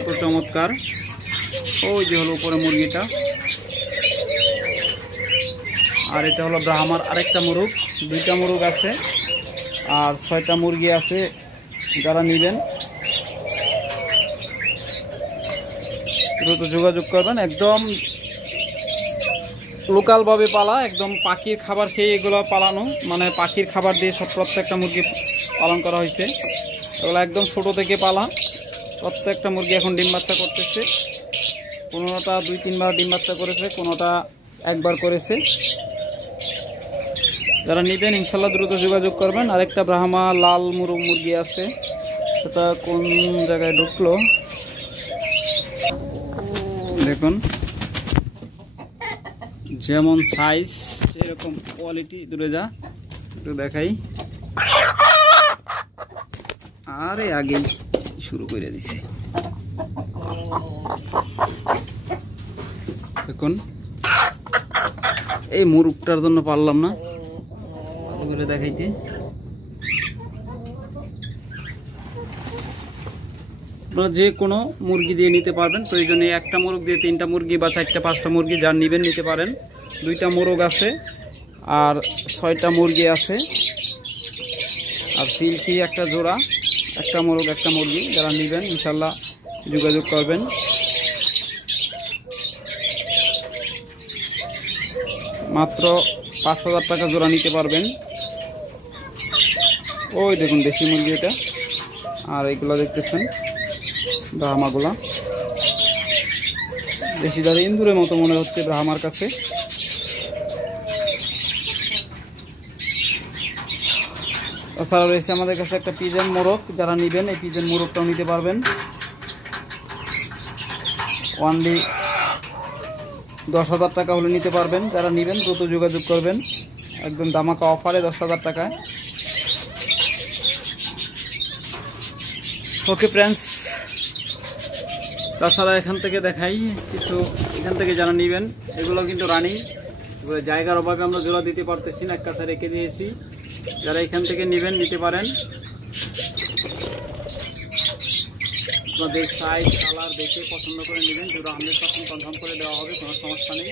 কত চমৎকার। ওই যে হলো উপরে মুরগিটা। আর এটা হলো ব্রাহ্মার আরেকটা মুরগ। 2টা মুরগ আছে আর 6টা মুরগি আছে। যারা নেবেন দ্রুত যোগাযোগ করবেন। একদম লোকালভাবে পালা, একদম পাখির খাবার খেয়ে এগুলো পালানো, মানে পাখির খাবার দিয়ে সব প্রত্যেকটা মুরগি পালন করা হয়েছে। এগুলো একদম ছোট থেকে পালা। প্রত্যেকটা মুরগি এখন ডিম বাচ্চা করতেছে। কোনোটা 2-3 বার ডিম বাচ্চা করেছে, কোনোটা 1 বার করেছে। যারা নেবেন ইনশাল্লাহ দ্রুত যোগাযোগ করবেন। আরেকটা ব্রাহ্মা লাল মুরগি আছে, সেটা কোন জায়গায় ঢুকলো দেখুন। যেমন সাইজ সেরকম কোয়ালিটি। দূরে যা, একটু দেখাই। আরে আগে শুরু করে দিছে। দেখুন এই মুরগটার জন্য পারলাম না করে দেখাইতে। আপনারা যে কোনো মুরগি দিয়ে নিতে পারবেন, প্রয়োজনে একটা মুরগ দিয়ে 3টা মুরগি বা 4টা 5টা মুরগি যার নেবেন নিতে পারেন। 2টা মোরগ আছে আর 6টা মুরগি আছে, আর সিল্কি একটা জোড়া, একটা মোরগ একটা মুরগি। যারা নেবেন ইনশাল্লাহ যোগাযোগ করবেন। মাত্র 5000 টাকা জোড়া নিতে পারবেন। ওই দেখুন দেশি মুরগি এটা, আর এইগুলো দেখতেছেন ব্রাহ্মাগুলা। দেশি দাঁড়ি ইন্দুরের মতো মনে হচ্ছে ব্রাহ্মার কাছে। তাছাড়া রয়েছে আমাদের কাছে একটা পিজন মোরগ। যারা নেবেন এই পিজন মোরগটাও নিতে পারবেন। ওয়ানলি 10,000 টাকা হলে নিতে পারবেন। যারা নেবেন দ্রুত যোগাযোগ করবেন। একদম দামাকা অফারে 10,000 টাকায়। ওকে ফ্রেন্ডস, তাছাড়া এখান থেকে দেখাই কিছু, এখান থেকে যারা নেবেন এগুলো কিন্তু রানিং, জায়গার অভাবে আমরা জোড়া দিতে পারতেছি না, এক কাছে রেখে দিয়েছি। যারা এখান থেকে নেবেন নিতে পারেন, আপনাদের সাইজ কালার দেখে পছন্দ করে নেবেন, জোড়া 100% কনফার্ম করে দেওয়া হবে, কোনো সমস্যা নেই।